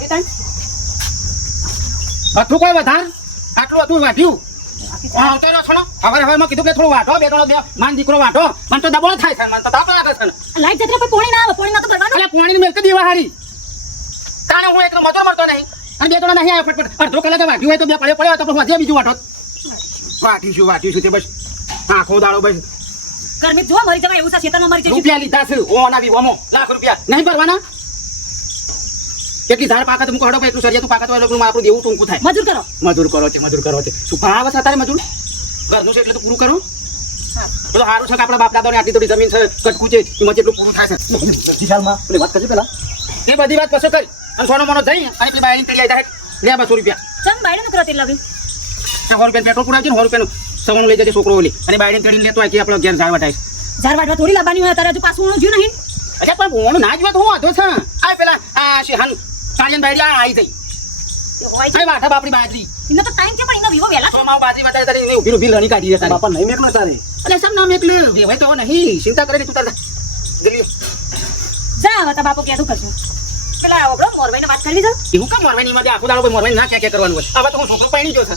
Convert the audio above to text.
વાટી તાણ હતું કોઈ વધાર આટલું હતું વાટ્યું હા ઉતારો છો હવે મેં કીધું કે થોડું વાટો બે ત્રણ બે માન દીકરો વાટો મને તો દબો થાય છે મને તો દાબ લાગે છે લાઈટ જતી કોઈ પોણી ના આવે પોણી ના તો ભરવાનું એટલે પાણીની મેલ દેવા હારી તાણે હું એકલો મજૂર મળતો નહીં અને બે ત્રણ નહીં આવ્યો ફટફટ અડધો કલાક વાટ્યું હોય તો બે પડ્યો તો પછી બીજું વાટો વાટીશું તે બસ આખો દાડો બસ ગરમી જો મરી જવાય એવું છે ખેતરમાં મરી જશે રૂપિયા લીધા છે ઓના બી ઓમો લાખ રૂપિયા નહીં ભરવાના કેટલી ધાર પાકા તો મુકો હડો એટલું સરિયા તું પાકા તો એટલું આપણું દેવું ટૂંકું થાય મજૂર કરો મજૂર કરો છે શું ભાવ છે તારે મજૂર ઘરનું છે એટલે તો પૂરું કરો બધું સારું છે કે આપણા બાપ દાદાની આટલી થોડી જમીન છે કટકું છે એમાં જેટલું પૂરું થાય છે વિશાલમાં પેલી વાત કરજો પેલા એ બધી વાત પછી કરી અને સોનો મોનો જઈ અને પેલી બાયણી કરી જાય લે 200 રૂપિયા ચમ બાયડે નું કરો તેલ લાવી 100 રૂપિયા પેટ્રોલ પુરાવજો ને 100 રૂપિયાનું સવાનું લઈ જજે છોકરો ઓલી અને બાયણી કરી લેતો હોય કે આપણો ઘેર ઝાડ વટાય ઝાડ વાટવા થોડી લાવવાની હોય તારે હજુ પાછું જ્યું નહીં અચ્છા પણ ભોણું ના જ વાત હું વાંધો છે આ પેલા આ શિહાન કાળિયન બાયડી આવી જઈ હોય આ વાઠા બાપડી બાજરી એનો તો ટાઈમ છે પણ એનો વિવો વેલા સોમાવ બાજરી બતાવી તારી એને ઊભી રણી કાઢી છે બાપા નહીં મેકલો તારે અલે સમ ના મેકલે દેવાય તો નહીં ચિંતા કરે તું તાર દિલ્હી જા હવે તા બાપો કેતું કરજો પેલા ઓબળો મોરભાઈને વાત કરવી છે એવું કામ મોરવાની માં આખો દાડો મોરવાની ના ક્યાં કરવાનું હોય હવે તો હું છોકરો પૈણી ગયો છે